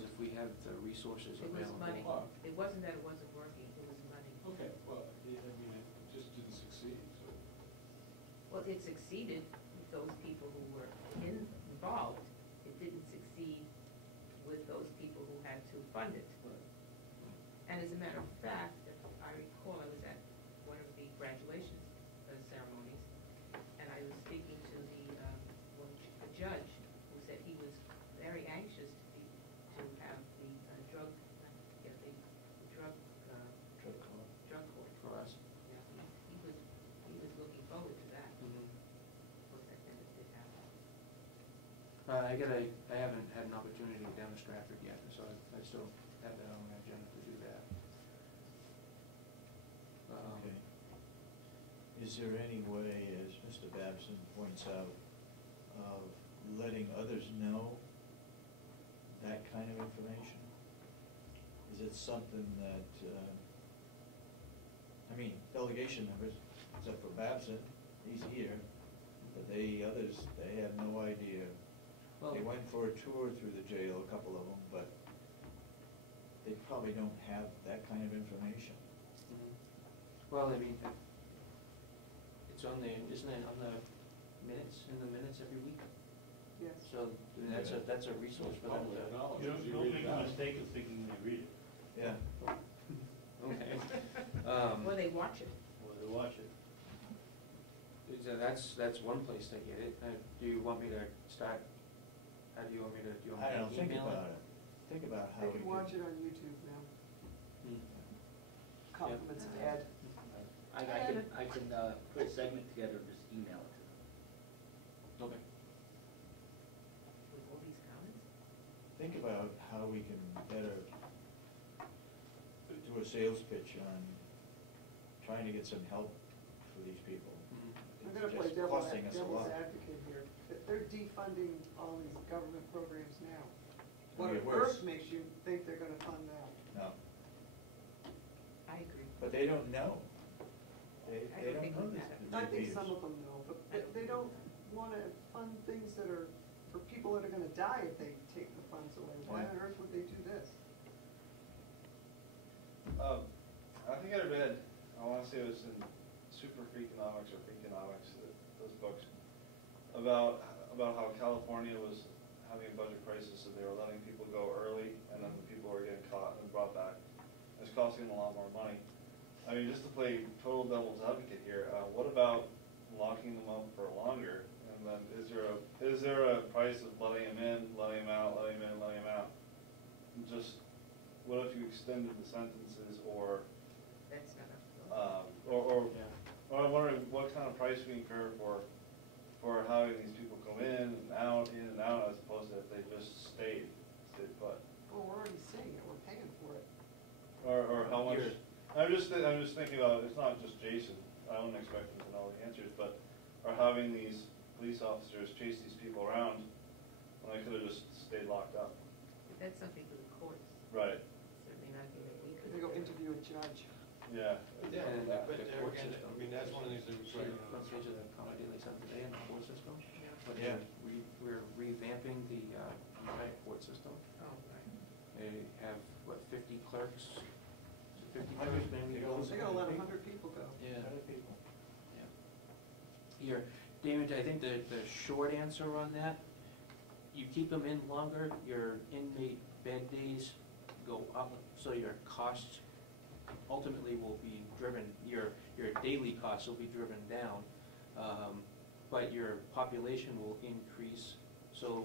is if we have the resources It was available. money. It wasn't that it wasn't working, it was money. Okay, well, I mean, it just didn't succeed, so. Well, it succeeded with those people who were involved. It didn't succeed with those people who had to fund it. And as a matter of fact, if I recall, I was at one of the graduation ceremonies, and I was speaking to a judge who said he was very anxious to have the drug court. For us. Yeah, he was looking forward to that. Mm-hmm. Of course, that never did happen. I haven't had an opportunity to go down to Stratford yet, so I still have that on my agenda to do that. Okay. Is there any way, as Mr. Babson points out, of letting others know that kind of information? Is it something that, I mean, delegation members, except for Babson, he's here, but others, they have no idea. Well, they went for a tour through the jail, a couple of them, but they probably don't have that kind of information. Mm-hmm. Well, I mean, it's on the, isn't it on the minutes, in the minutes every week? Yes. So I mean, that's a resource for them Public to. knowledge. You don't make a mistake of thinking they read it, Yeah. Okay. Or they watch it. or they watch it. So that's one place to get it. Do you want me to start? How do you want me to? Do you want me I to don't think email about it. Think about how They we can could- watch it on YouTube now. Hmm. Compliments of Ed. I can put a segment together and just email it to them. Okay. With all these comments? Think about how we can better do a sales pitch on trying to get some help for these people. Mm-hmm. I'm gonna It's play just devil's costing us a devil's lot. advocate here. They're defunding all these government programs now. What It'll on get worse. earth makes you think they're gonna fund now? No, I agree. but they don't know. They I don't don't think know we this. have. the I think leaders. some of them know, but they don't wanna fund things that are for people that are gonna die if they take the funds away. Why Yeah. on earth would they do this? I think I read, I want to say it was in Super Freakonomics or Freakonomics, those books, about how California was having a budget crisis, so they were letting people go early, and then the people were getting caught and brought back. It's costing them a lot more money. I mean, just to play total devil's advocate here, what about locking them up for longer? And then is there a price of letting them in, letting them out, letting them in, letting them out? Just what if you extended the sentences, or That's not Yeah. or I'm wondering what kind of price we incur for having these people come in and out, as opposed to if they just stayed put. Well, we're already seeing it, we're paying for it. Or how much? Here. I'm just thinking about, it's not just Jason. I don't expect him to know the answers, but are having these police officers chase these people around when they could have just stayed locked up. That's something for the courts. Right. Certainly nothing that we could. They go interview a judge. Yeah. Yeah, And but the there court again, system. I mean, that's one of the things that See we're the trying front page of the County Daily Sun today in the court system? But Yeah. We're revamping the entire court system. Oh, right. They have, what, 50 clerks? 50 clerks maybe? They go- They're gonna let 100 people go. Yeah. 100 people. Yeah. Here, David, I think the short answer on that, you keep them in longer, your inmate bed days go up, so your costs ultimately will be driven, your daily costs will be driven down, but your population will increase, so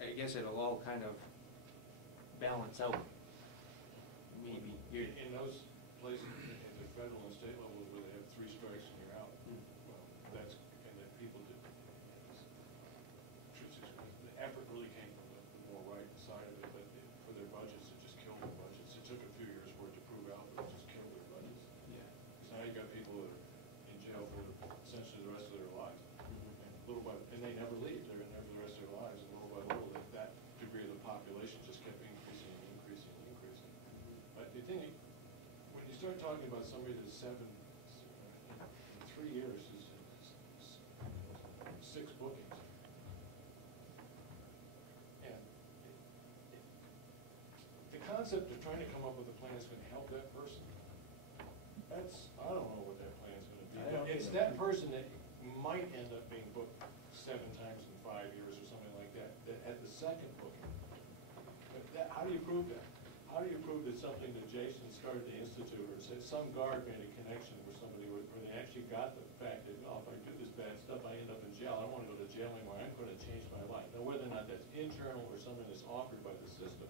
I guess it'll all kind of balance out, maybe. In those places, at the federal and state levels where they have 3 strikes and you're out, well, that's, and that people did, the effort really came from the more right side of it, but for their budgets, it just killed their budgets. It took a few years for it to prove out, but it just killed their budgets. Yeah. So now you got people that are in jail for essentially the rest of their lives. And little by, and they never leave, they're in there for the rest of their lives, and little by little, that degree of the population just kept increasing and increasing and increasing. But the thing, when you start talking about somebody that's 7, in 3 years is 6 bookings. And concept of trying to come up with a plan that's gonna help that person, I don't know what that plan's I don't gonna be. It's either. that person that might end up being booked 7 times in 5 years or something like that, at the second booking. But how do you prove that? How do you prove that something that Jason started to institute, or said some guard made a connection with somebody where they actually got the fact that, oh, if I do this bad stuff, I end up in jail, I don't wanna go to jail anymore, I'm gonna change my life. Now, whether or not that's internal or something that's offered by the system,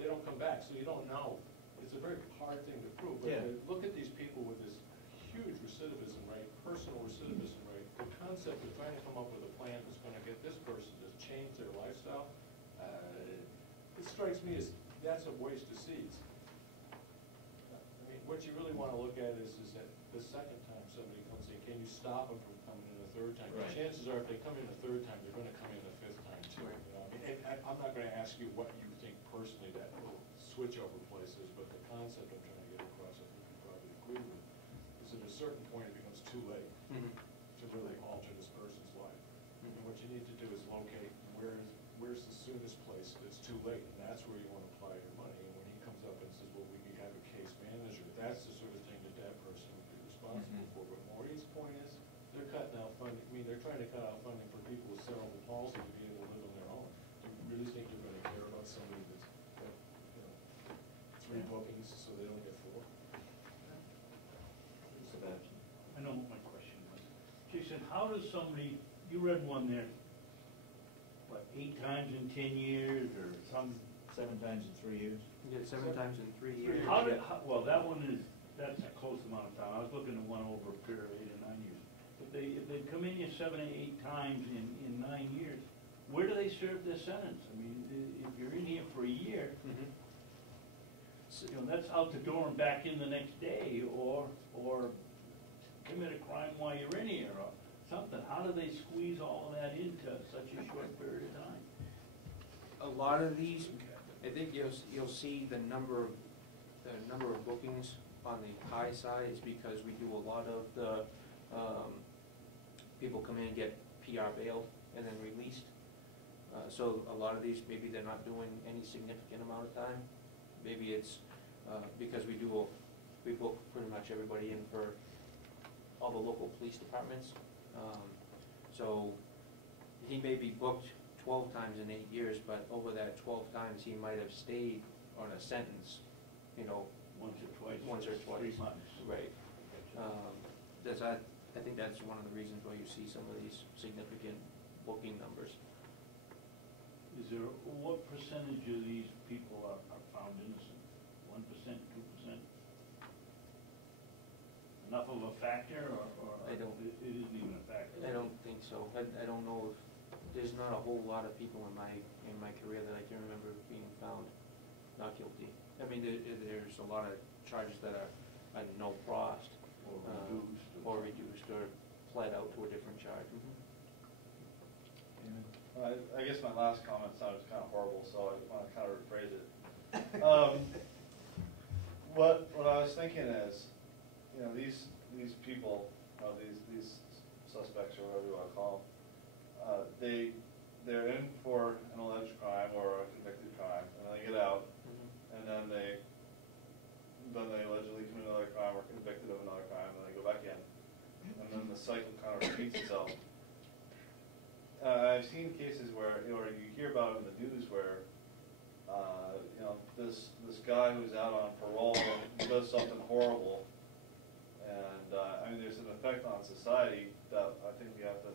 they don't come back, so you don't know. It's a very hard thing to prove, but Yeah. look at these people with this huge recidivism rate, personal recidivism rate. The concept of trying to come up with a plan that's gonna get this person to change their lifestyle, it strikes me as that's a waste of seeds. I mean, what you really wanna look at is that the second time somebody comes in, can you stop them from coming in a third time? Right. The chances are, if they come in a third time, they're gonna come in a fifth time too. Right. You know, I mean, and I'm not gonna ask you what you think personally that little switch over place is, but the concept I'm trying to get across, I think you probably agree with, is at a certain point, it becomes too late Mhm. to really alter this person's life. And what you need to do is locate where's the soonest place that's too late, and that's where you want to apply your money. And when he comes up and says, well, we have a case manager, that's the sort of thing that person would be responsible Mhm. for. But Maureen's point is, they're cutting out funding, I mean, they're trying to cut out funding for people with cerebral palsy to be able to live on their own. Do you really think they're gonna care about somebody that's got, 3 bookings so they don't get 4? Mr. Babson? I know what my question was. Jason, how does somebody, you read one there, what, 8 times in 10 years, or some? 7 times in 3 years? You get 7 times in 3 years. Well, that one is, that's a close amount of time. I was looking at one over a period of 8 or 9 years. If they come in here 7 or 8 times in 9 years, where do they serve their sentence? I mean, if you're in here for a year, Mhm. that's out the door and back in the next day, or commit a crime while you're in here, or something. How do they squeeze all of that into such a short period of time? A lot of these, I think you'll see the number of bookings on the high side is because we do a lot of the, people come in and get PR bail and then released. So a lot of these, maybe they're not doing any significant amount of time. Maybe it's, because we book pretty much everybody in for all the local police departments. So he may be booked 12 times in 8 years, but over that 12 times, he might have stayed on a sentence, Once or twice? Once or 3 twice. months. Right. I think that's one of the reasons why you see some of these significant booking numbers. What percentage of these people are found innocent? 1%, 2%? Enough of a factor, or I don't- it isn't even a factor? I don't think so. I don't know if, there's not a whole lot of people in my career that I can remember being found not guilty. I mean, there's a lot of charges that are no prost. Or reduced, or pled out to a different charge. I guess my last comment sounded kind of horrible, so I want to kind of rephrase it. What I was thinking is, these people, these suspects or whatever you want to call them, they're in for an alleged crime or a convicted crime, and then they get out, and then they allegedly commit another crime or convicted of another crime, and they go back in, and then the cycle kind of repeats itself. I've seen cases where, or you hear about it in the news where, this guy who's out on parole does something horrible, and there's an effect on society that I think we have to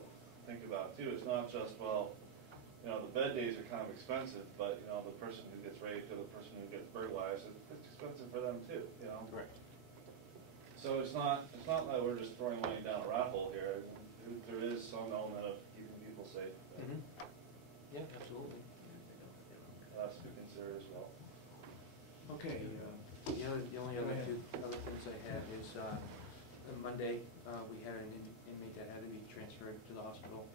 think about too. It's not just, the bed days are kind of expensive, but the person who gets raped or the person who gets burglarized, it's expensive for them too. Correct. So it's not like we're just throwing money down a rat hole here. There is some element of keeping people safe. Yeah, absolutely. That's to consider as well. Okay, The only Go other ahead. two other things I had is, on Monday, we had an inmate that had to be transferred to the hospital.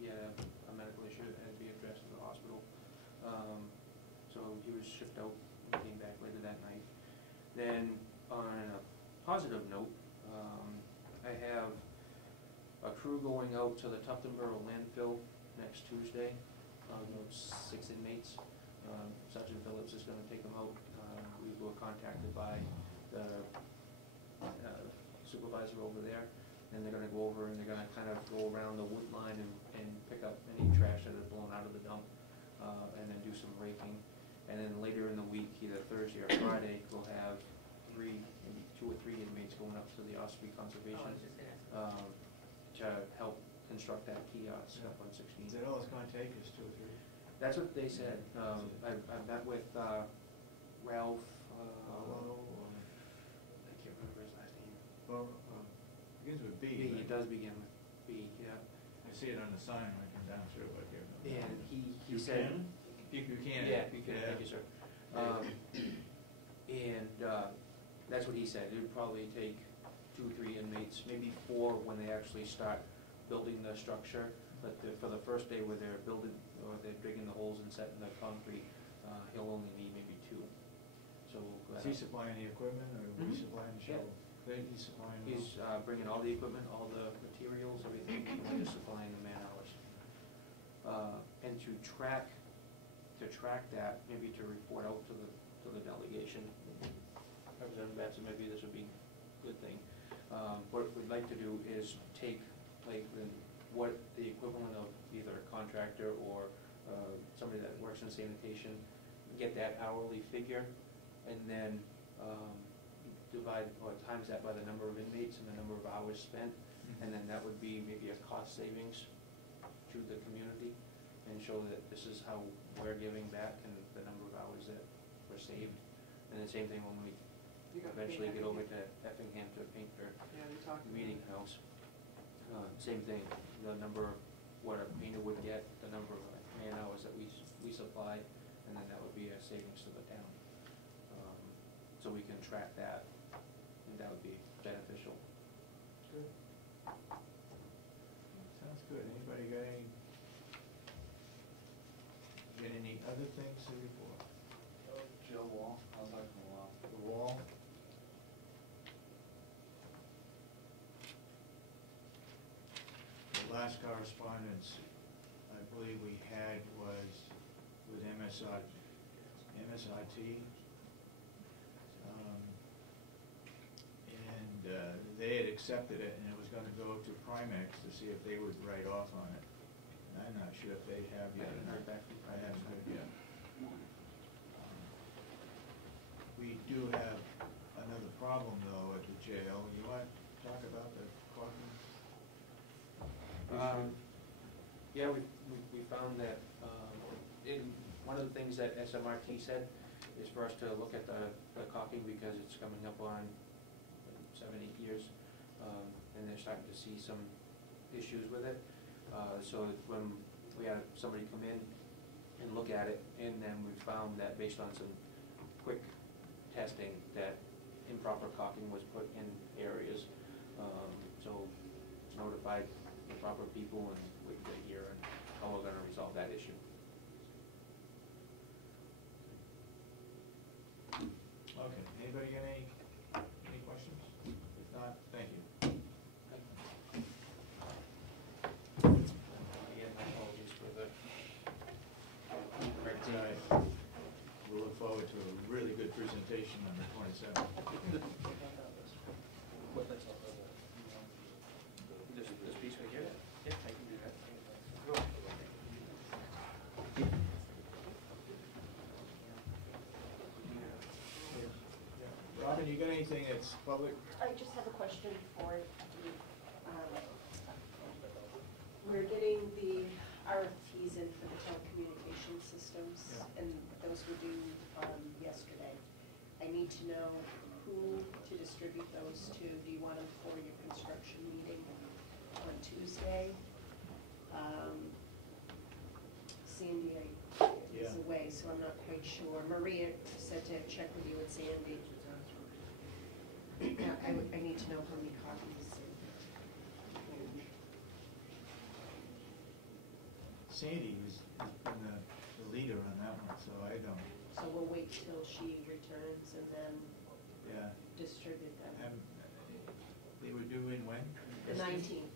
He had a medical issue that had to be addressed to the hospital. So he was shipped out and came back later that night. Then, on a positive note, I have a crew going out to the Tufton Borough landfill next Tuesday, about 6 inmates. Sergeant Phillips is gonna take them out. We were contacted by the supervisor over there, and they're gonna go over and they're gonna kind of go around the wood line and pick up any trash that is blown out of the dump, and then do some raking. And then later in the week, either Thursday or Friday, we'll have maybe 2 or 3 inmates going up to the Osprey Oh, I Conservation was just gonna ask. to help construct that kiosk up on 16. Is that all it's gonna take, is 2 or 3? That's what they said. I met with Ralph, Hello, I can't remember his last name. begins with B. B, right? it does begin with B, yeah. I see it on the sign when I come down through, but here. And he said. Buchanan? Buchanan. Yeah, Buchanan, thank you, sir. And that's what he said. It would probably take 2 or 3 inmates, maybe 4 when they actually start building the structure. But for the first day where they're building, or they're digging the holes and setting the concrete, he'll only need maybe 2. So. Is he supplying the equipment, or are we Mhm. supplying the Yeah. shovel? He's supplying it all? He's bringing all the equipment, all the materials, everything, and we're just supplying the man hours. And to track that, maybe to report out to the delegation, Representative Batson, maybe this would be a good thing. What we'd like to do is take, like, what the equivalent of either a contractor or somebody that works in sanitation, get that hourly figure, and then divide or times that by the number of inmates and the number of hours spent, and then that would be maybe a cost savings to the community, and show that this is how we're giving back and the number of hours that were saved. And the same thing when we You got eventually paint get over everything. to Effingham to paint their Yeah, they talked. meeting house. Same thing, the number of what a painter would get, the number of man hours that we supply, and then that would be a savings to the town. So we can track that, and that would be beneficial. Good. Sounds good. Anybody got any other things to report? Joe Wall, I'll talk to him a while. The wall? The last correspondence I believe we had was with MSRT. And they had accepted it, and it was gonna go to Primex to see if they would write off on it. And I'm not sure if they have I yet. haven't heard back from I haven't Primex. heard yet. We do have another problem though at the jail. You want to talk about the caulking issue? Yeah, we found that, one of the things that SMRT said is for us to look at the caulking, because it's coming up on 7, 8 years, and they're starting to see some issues with it. So when we had somebody come in and look at it, and then we found that based on some quick testing, that improper caulking was put in areas. So it's notified the proper people, and we can get here and how we're gonna resolve that issue. Okay, anybody got any questions? If not, thank you. Again, my apologies for the red tape. We'll look forward to a really good presentation on the 27th. This piece right here? Yeah, I can do that. Robin, you got anything that's public? I just have a question for you. We're getting the RFPs in for the telecommunication systems, Yeah. and those were due yesterday. I need to know who to distribute those to. Do you want them for your construction meeting on Tuesday? Sandy is Yeah. away, so I'm not quite sure. Maria said to check with you and Sandy. Yeah, I need to know how many copies. Sandy has been the leader on that one, so I don't, So we'll wait till she returns and then yeah. distribute them. They were due in when? The 19th.